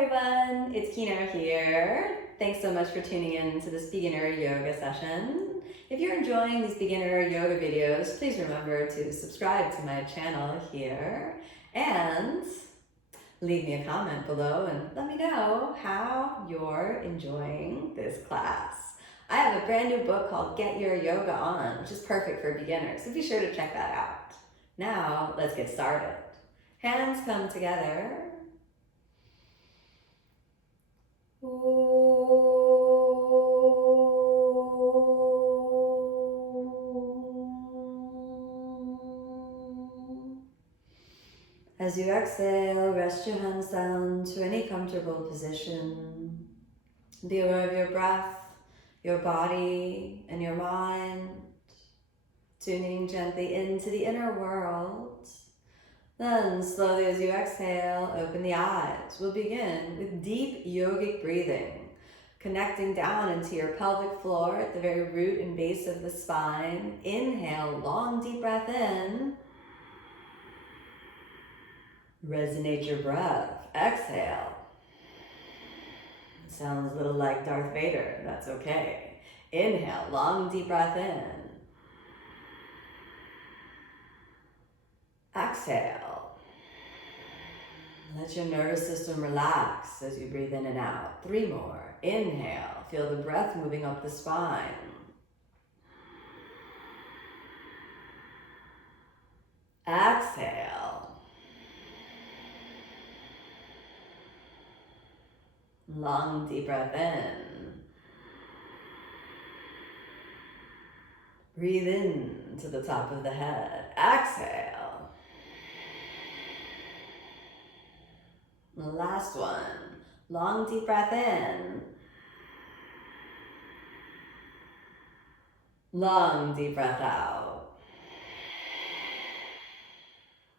everyone, it's Kino here. Thanks so much for tuning in to this beginner yoga session. If you're enjoying these beginner yoga videos, please remember to subscribe to my channel here and leave me a comment below and let me know how you're enjoying this class. I have a brand new book called Get Your Yoga On, which is perfect for beginners, so be sure to check that out. Now, let's get started. Hands come together. As you exhale, rest your hands down to any comfortable position. Be aware of your breath, your body, and your mind, tuning gently into the inner world. Then, slowly as you exhale, open the eyes. We'll begin with deep yogic breathing, connecting down into your pelvic floor at the very root and base of the spine. Inhale, long deep breath in. Resonate your breath. Exhale. It sounds a little like Darth Vader. That's okay. Inhale, long deep breath in. Exhale. Let your nervous system relax as you breathe in and out. 3 more. Inhale. Feel the breath moving up the spine. Exhale. Long deep breath in. Breathe in to the top of the head. Exhale. The last one. Long deep breath in. Long deep breath out.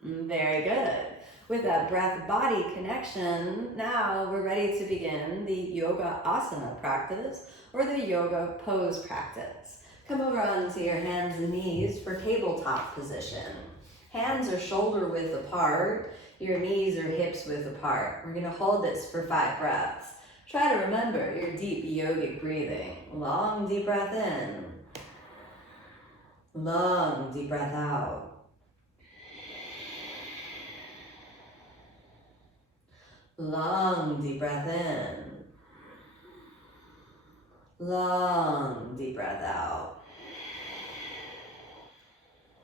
Very good. With that breath-body connection, now we're ready to begin the yoga asana practice or the yoga pose practice. Come over onto your hands and knees for tabletop position. Hands are shoulder width apart. Your knees or hips width apart. We're gonna hold this for 5 breaths. Try to remember your deep yogic breathing. Long deep breath in. Long deep breath out. Long deep breath in. Long deep breath out.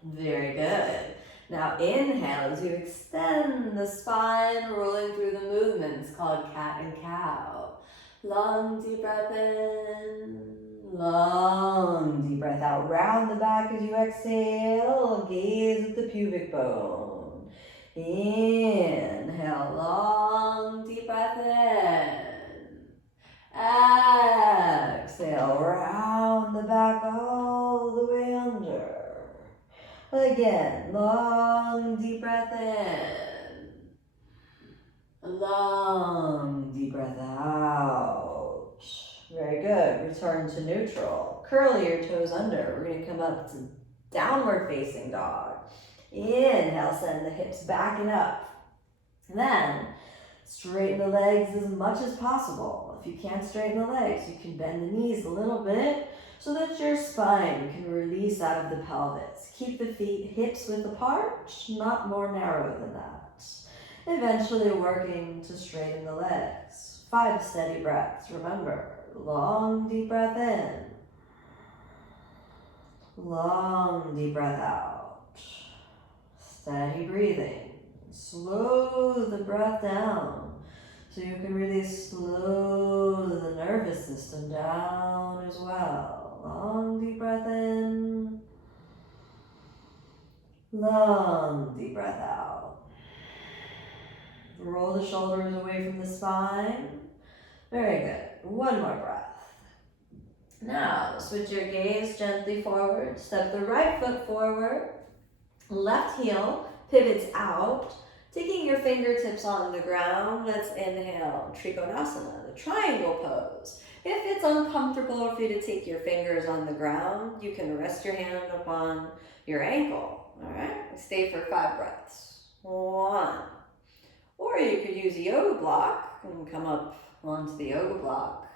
Very good. Now inhale as you extend the spine, rolling through the movements called cat and cow. Long deep breath in, long deep breath out. Round the back as you exhale, gaze at the pubic bone. Inhale, long deep breath in. Exhale, round the back all the way under. Again, long deep breath in, long deep breath out. Very good. Return to neutral. Curl your toes under. We're going to come up to downward facing dog. Inhale, send the hips back and up. And then straighten the legs as much as possible. If you can't straighten the legs, you can bend the knees a little bit so that your spine can release out of the pelvis. Keep the feet hips width apart, not more narrow than that. Eventually working to straighten the legs. 5 steady breaths. Remember, long deep breath in. Long deep breath out. Steady breathing. Slow the breath down so you can really slow the nervous system down as well. Long deep breath in. Long deep breath out. Roll the shoulders away from the spine. Very good. 1 more breath. Now, switch your gaze gently forward. Step the right foot forward. Left heel pivots out. Taking your fingertips on the ground, let's inhale, Trikonasana, the triangle pose. If it's uncomfortable for you to take your fingers on the ground, you can rest your hand upon your ankle, all right? Stay for 5 breaths. 1, Or you could use a yoga block and come up onto the yoga block.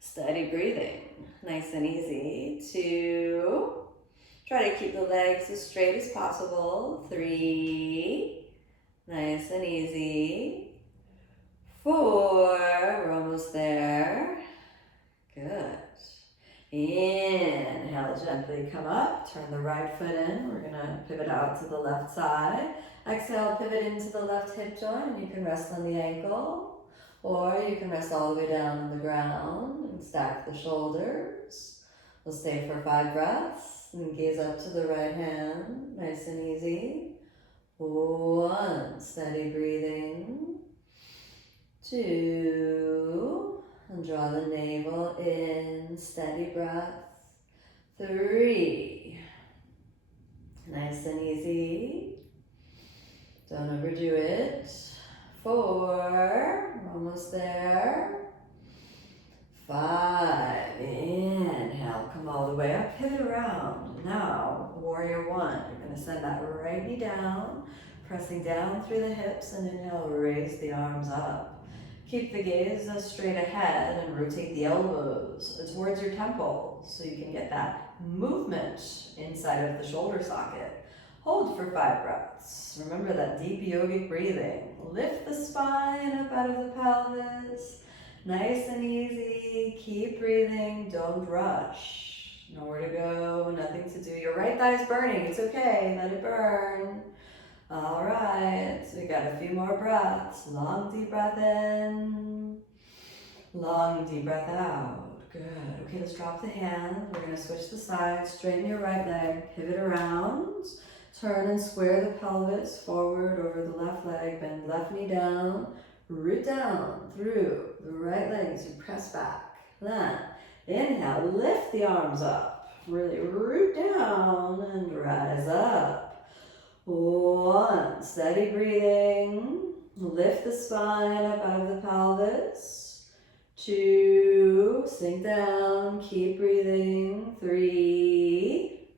Steady breathing, nice and easy. 2, try to keep the legs as straight as possible. 3, nice and easy. 4, we're almost there. Good. Inhale, gently come up, turn the right foot in. We're gonna pivot out to the left side. Exhale, pivot into the left hip joint. You can rest on the ankle, or you can rest all the way down on the ground and stack the shoulders. We'll stay for 5 breaths and gaze up to the right hand, nice and easy. 1, steady breathing. 2, and draw the navel in, steady breath. 3, nice and easy. Don't overdo it. 4, we're almost there. 5, inhale, come all the way up, pivot around. Now, warrior 1, you're gonna send that right knee down, pressing down through the hips, and inhale, raise the arms up. Keep the gaze straight ahead and rotate the elbows towards your temples so you can get that movement inside of the shoulder socket. Hold for 5 breaths. Remember that deep yogic breathing. Lift the spine up out of the pelvis. Nice and easy. Keep breathing. Don't rush. Nowhere to go, nothing to do. Your right thigh is burning. It's okay. Let it burn. All right, so we got a few more breaths. Long, deep breath in. Long, deep breath out. Good. Okay, let's drop the hand. We're going to switch the sides. Straighten your right leg. Pivot around. Turn and square the pelvis forward over the left leg. Bend left knee down. Root down through the right leg as you press back. Then, inhale, lift the arms up. Really root down and rise up. 1, steady breathing. Lift the spine up out of the pelvis. 2, sink down, keep breathing. 3,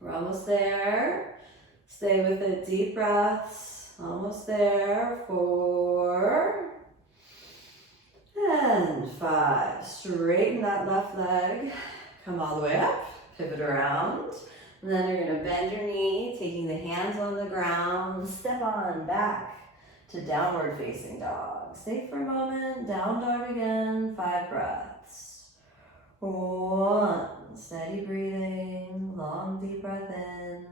we're almost there. Stay with it, deep breaths. Almost there. 4, and 5. Straighten that left leg. Come all the way up, pivot around. And then you're going to bend your knee, taking the hands on the ground, step on back to downward facing dog. Stay for a moment, down dog again, 5 breaths. 1, steady breathing, long deep breath in.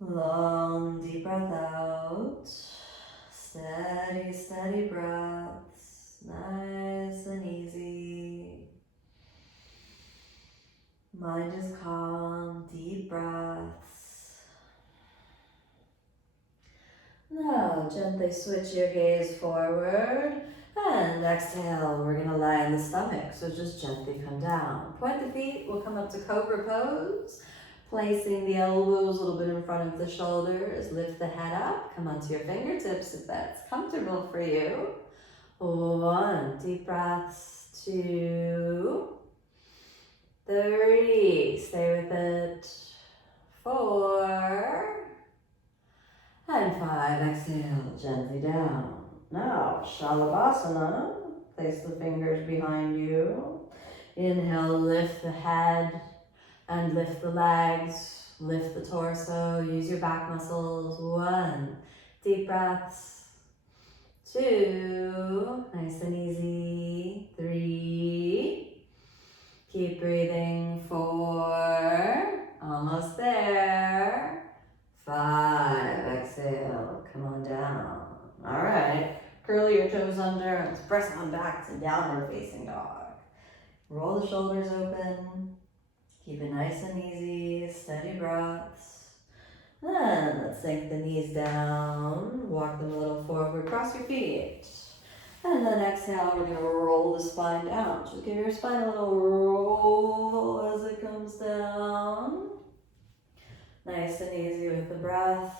Long deep breath out. Steady, steady breaths, nice and easy. Mind is calm, deep breaths. Now, gently switch your gaze forward and exhale. We're going to lie in the stomach, so just gently come down. Point the feet, we'll come up to Cobra Pose. Placing the elbows a little bit in front of the shoulders. Lift the head up, come onto your fingertips if that's comfortable for you. 1, deep breaths. 2, 3, stay with it. 4, and 5, exhale, gently down. Now, Shalabhasana, place the fingers behind you. Inhale, lift the head and lift the legs, lift the torso, use your back muscles. 1, deep breaths. 2, nice and easy. 3, keep breathing. 4, almost there. 5, exhale, come on down. All right, curl your toes under, let's press on back to downward facing dog. Roll the shoulders open, keep it nice and easy, steady breaths. Then let's sink the knees down, walk them a little forward, cross your feet. And then exhale, we're gonna roll the spine down. Just give your spine a little roll as it comes down. Nice and easy with the breath.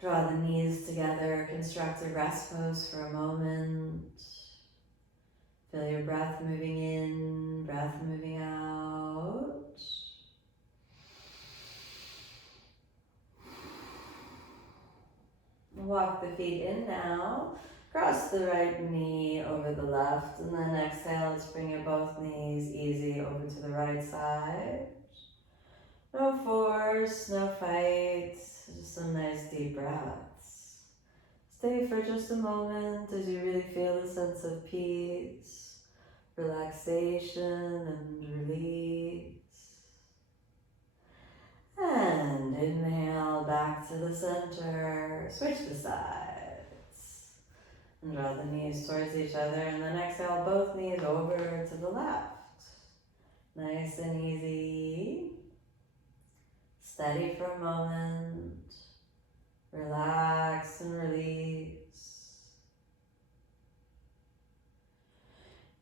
Draw the knees together, construct a rest pose for a moment. Feel your breath moving in, breath moving out. Walk the feet in now. Cross the right knee over the left, and then exhale, let's bring your both knees easy over to the right side. No force, no fight, just some nice deep breaths. Stay for just a moment as you really feel a sense of peace, relaxation, and release. And inhale back to the center, switch the sides. And draw the knees towards each other, and then exhale both knees over to the left. Nice and easy. Steady for a moment. Relax and release.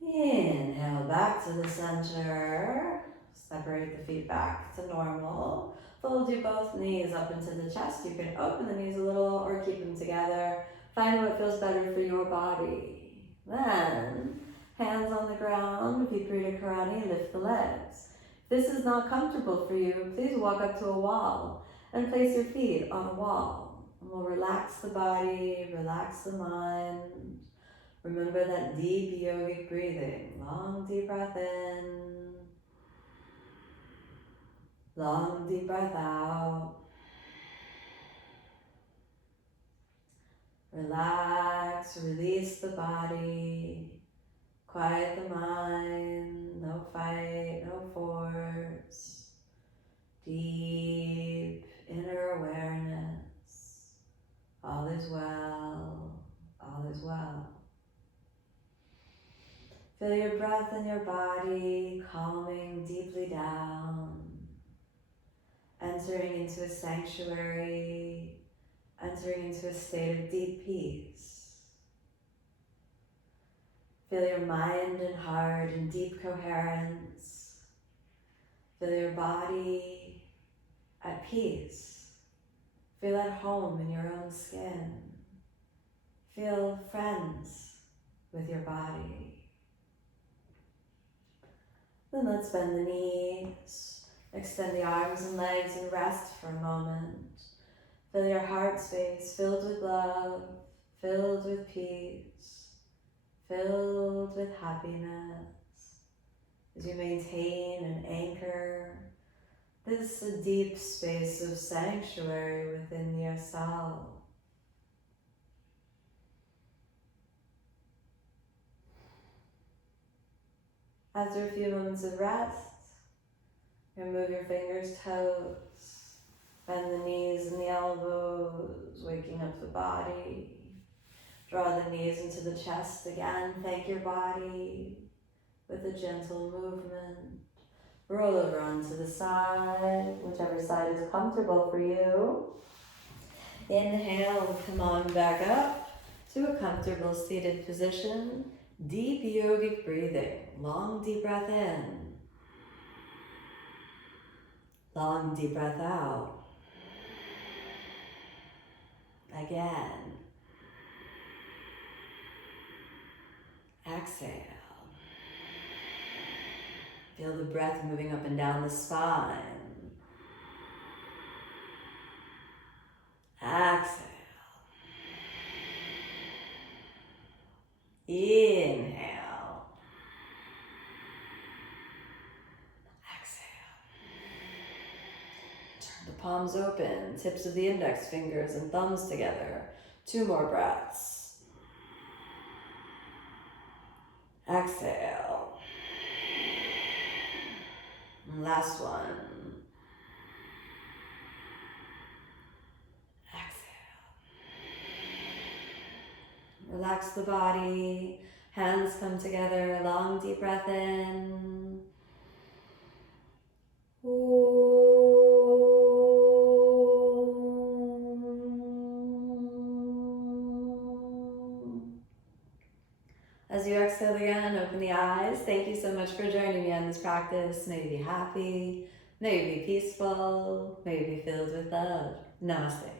Inhale back to the center. Separate the feet back to normal. Fold your both knees up into the chest. You can open the knees a little or keep them together. Find what feels better for your body. Then, hands on the ground, Viparita Karani, lift the legs. If this is not comfortable for you, please walk up to a wall and place your feet on a wall. And we'll relax the body, relax the mind. Remember that deep yogic breathing. Long, deep breath in. Long, deep breath out. Relax, release the body. Quiet the mind. No fight, no force. Deep inner awareness. All is well. All is well. Feel your breath in your body, calming deeply down. Entering into a sanctuary, entering into a state of deep peace. Feel your mind and heart in deep coherence. Feel your body at peace. Feel at home in your own skin. Feel friends with your body. Then let's bend the knees. Extend the arms and legs and rest for a moment. Feel your heart space filled with love, filled with peace, filled with happiness. As you maintain and anchor this deep space of sanctuary within yourself. After a few moments of rest, remove your fingers, toes, bend the knees and the elbows, waking up the body. Draw the knees into the chest again. Thank your body with a gentle movement. Roll over onto the side, whichever side is comfortable for you. Inhale, come on back up to a comfortable seated position. Deep yogic breathing. Long deep breath in. Long deep breath out. Again. Exhale. Feel the breath moving up and down the spine. Exhale. Inhale. Exhale. Turn the palms open, tips of the index fingers and thumbs together. 2 more breaths. Exhale. And last one. Relax the body, hands come together, long deep breath in. As you exhale again, open the eyes. Thank you so much for joining me on this practice. May you be happy, may you be peaceful, may you be filled with love. Namaste.